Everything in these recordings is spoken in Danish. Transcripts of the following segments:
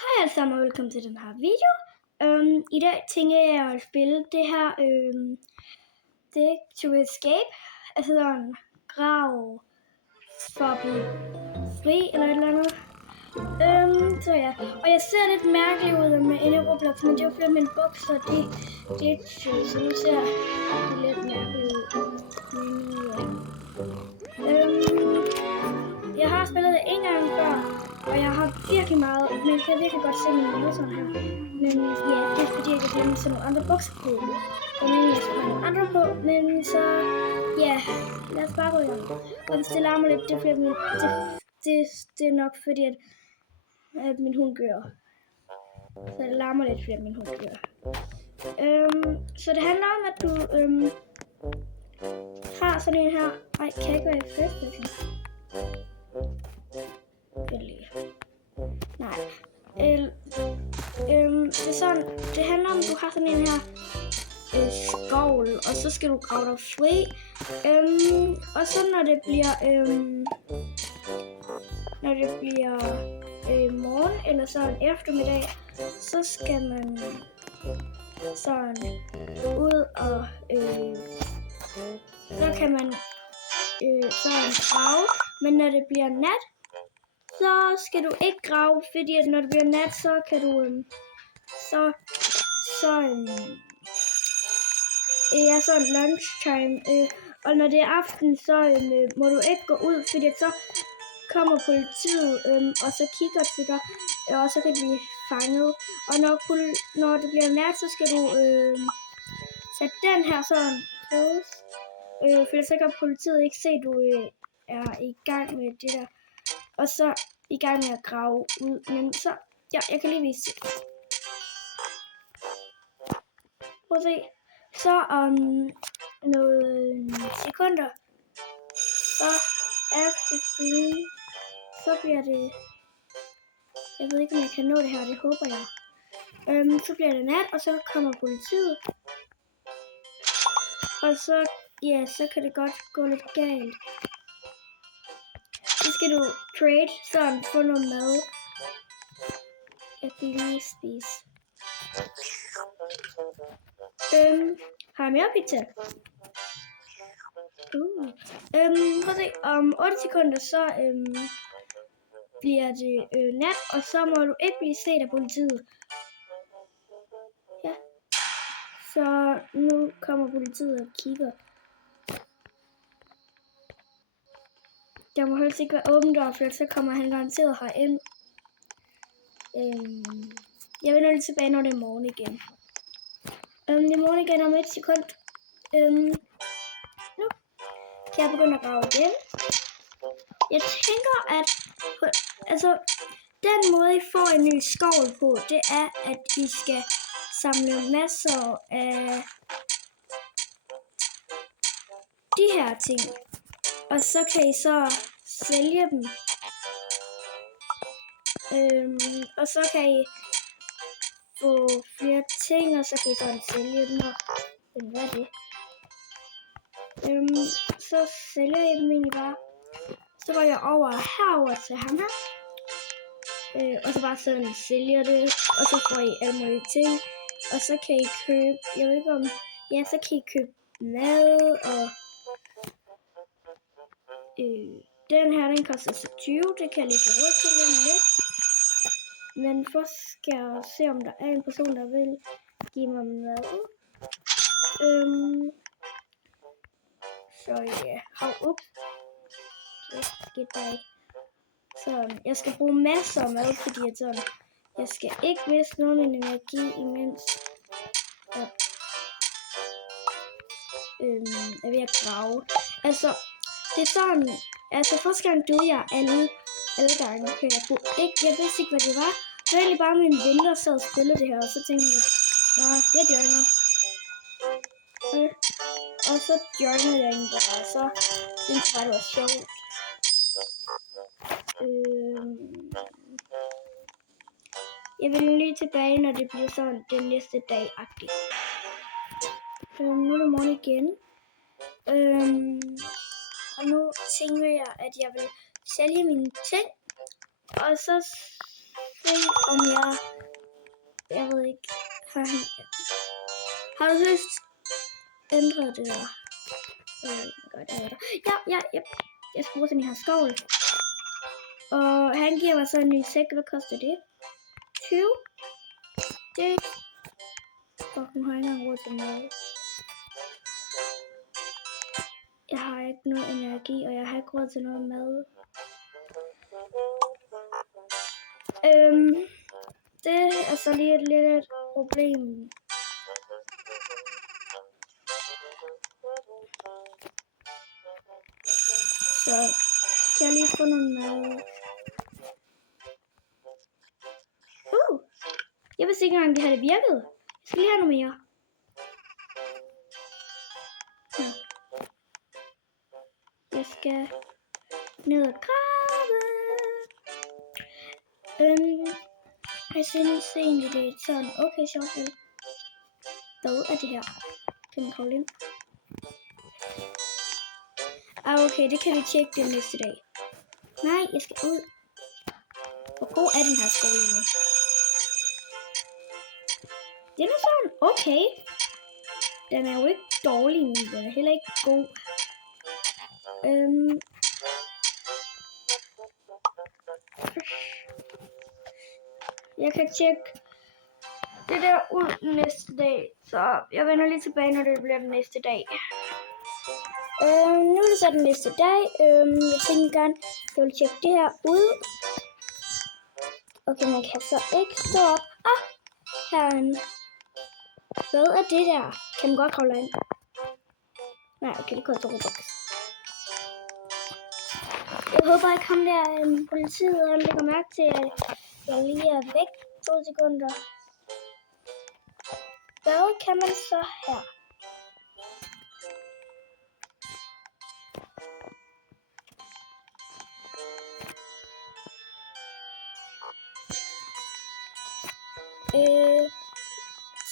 Hej alle sammen og velkommen til den her video. I dag tænker jeg at spille det her Dig to Escape. Altså sådan grav for at blive fri eller et eller andet. Så ja. Og jeg ser lidt mærkelig ud med inde i Roblox, men det er jo fordi mine bukser de glitchede, så nu ser det lidt mærkeligt ud. Jeg har spillet det en gang før, og jeg har virkelig meget, men jeg kan virkelig godt se mine bukser her. Men ja, det er fordi, jeg kan glemme sådan nogle andre bukser på. Og nu jeg skal have nogle andre på, men så ja, lad os bare gå i gang. Og hvis det larmer lidt, det er, fordi det er nok fordi, at min hund gør. Så det larmer lidt, fordi min hund gør. Så det handler om, at du har sådan en her. Ej, kan jeg ikke være i first person? Nej. Det er sådan, det handler om, at du har sådan en her skovl, og så skal du grave dig fri. Og så når det bliver morgen eller sådan eftermiddag, så skal man sådan ud og så kan man sådan grave, men når det bliver nat, så skal du ikke grave, fordi at når det bliver nat, så kan du sådan lunchtime, og når det er aften, så må du ikke gå ud, fordi at så kommer politiet, og så kigger til dig, og så kan du blive fanget. Og når det bliver nat, så skal du sætte den her sådan close, for så kan politiet ikke se, at du er i gang med det der. Og så i gang med at grave ud. Men så, ja, jeg kan lige vise det. Prøv at se. Så om nogle sekunder, så bliver det, jeg ved ikke om jeg kan nå det her, det håber jeg. Så bliver det nat, og så kommer politiet. Og så, ja, så kan det godt gå lidt galt. Så skal du trade, sådan få noget mad. Jeg kan lige spise. Har jeg mere pizza? Prøv at se, om 8 sekunder, så bliver det nat, og så må du ikke blive set af politiet. Ja. Så nu kommer politiet og kigger. Der må helst ikke være åbent dør, for så kommer han garanteret herind. Jeg vender lidt tilbage, når det er morgen igen. Det er morgen igen om 1 sekund. Nu kan jeg begynde at grave igen. Jeg tænker, at den måde, I får en ny skovl på, det er, at I skal samle masser af de her ting. Og så kan I så sælge dem. Og så kan I få flere ting, og så kan I sådan sælge dem. Og hvad er det? Så sælger jeg dem egentlig bare. Så går jeg herover til ham her. Og så bare sådan sælger det. Og så får I alle mulige ting. Og så kan I købe, jeg ved ikke om, ja, så kan I købe mad og den her, den koster så 20, det kan jeg lige få råd til lidt. Men først skal jeg se, om der er en person, der vil give mig mad. Så ja, ups. Det skete der ikke. Så jeg skal bruge masser af mad, fordi jeg skal ikke miste noget af min energi, imens jeg er ved at grave. Altså, det er sådan, første gang døde jeg alle gange. Okay, jeg vidste ikke, hvad det var. Det var egentlig bare min ven, der sad og spillede det her, og så tænkte jeg, nej, det gør jeg nok. Og så joinede jeg egentlig bare, og så synes jeg bare, det var sjovt. Jeg vil lige tilbage, når det bliver sådan den næste dag-agtigt. Nu er det morgen igen. Og nu tænker jeg, at jeg vil sælge mine ting. Og så se, om jeg ved ikke, har du lyst ændret det der? Ja, jeg skal bruge sådan en her skovl. Og han giver mig så en ny sæk. Hvad koster det? 20? Det nu har jeg ikke engang råd til mad. Jeg har ikke noget energi, og jeg har ikke råd til noget mad. Det er så lige et lille problem. Så kan jeg lige få noget mad. Jeg vidste ikke engang, det havde virket. Jeg skal lige have noget mere. Ja. Jeg skal ned og grave. Jeg synes egentlig, det er sådan okay sjovt. Hvad er det her? Kan man kravle ind? Okay, det kan vi tjekke den næste dag. Nej, jeg skal ud. Hvor god er den her skole nu? Det er sådan okay. Den er jo ikke dårlig, men den er heller ikke god. Jeg kan tjekke det der ud næste dag, så jeg vender lige tilbage, når det bliver den næste dag. Nu er det så den næste dag. Jeg tænker gerne, jeg vil tjekke det her ud. Okay, man kan så ikke stå op. Herinde. Hvad er det der? Kan man godt kravle ind? Nej, okay, det koster Robux. Jeg håber ikke ham der politiet, han lægger mærke til, at jeg lige er væk 2 sekunder. Hvad kan man så her?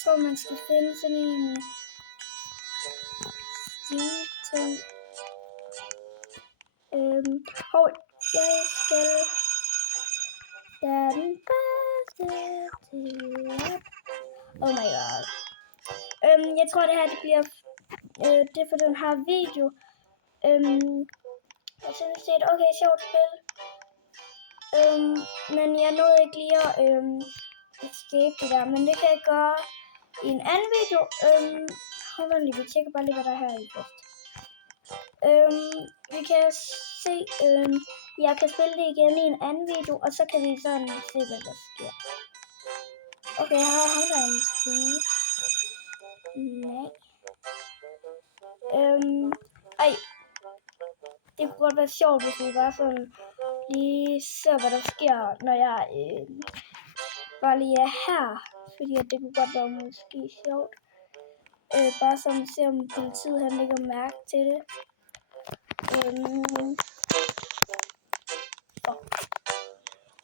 Så man skal finde sådan en stige-ting. Jeg skal være den bedste til. Oh my god. Jeg tror det her det bliver det for den her video. Jeg synes det er et okay sjovt spil. Men jeg nåede ikke lige at escape det der, men det kan jeg gøre i en anden video. Hold on lige, vi tjekker bare lige hvad der er her i først. Vi kan se, jeg kan spille det igen i en anden video, og så kan vi sådan se hvad der sker. Okay, jeg har der en stige. Nej. Det kunne godt være sjovt, hvis vi bare sådan lige ser, hvad der sker, når jeg bare lige er her. Fordi det kunne godt være måske sjovt. Bare sådan se, om politiet han lægger mærke til det.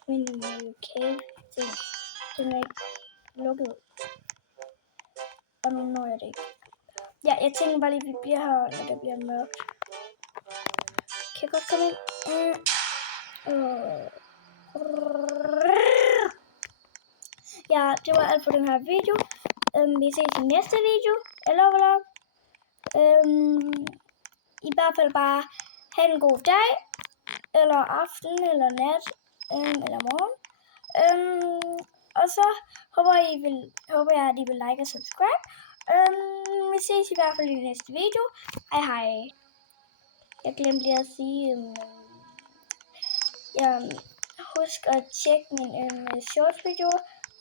Min cave ting, den er ikke lukket. Og nu når jeg det ikke. Ja, jeg tænker bare lige, at vi bliver her, når det bliver mørkt. Kan jeg godt komme ind? Ja, det var alt for den her video. Vi ses i næste video. Eller vlog. I hvert fald bare have en god dag. Eller aften, eller nat. Eller morgen. Og så håber jeg, at I vil like og subscribe. Vi ses i hvert fald i næste video. Hej. Jeg glemte lige at sige, husk at tjekke min shorts video,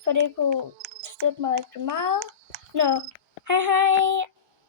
for det kunne støtte mig rigtig meget. Hej.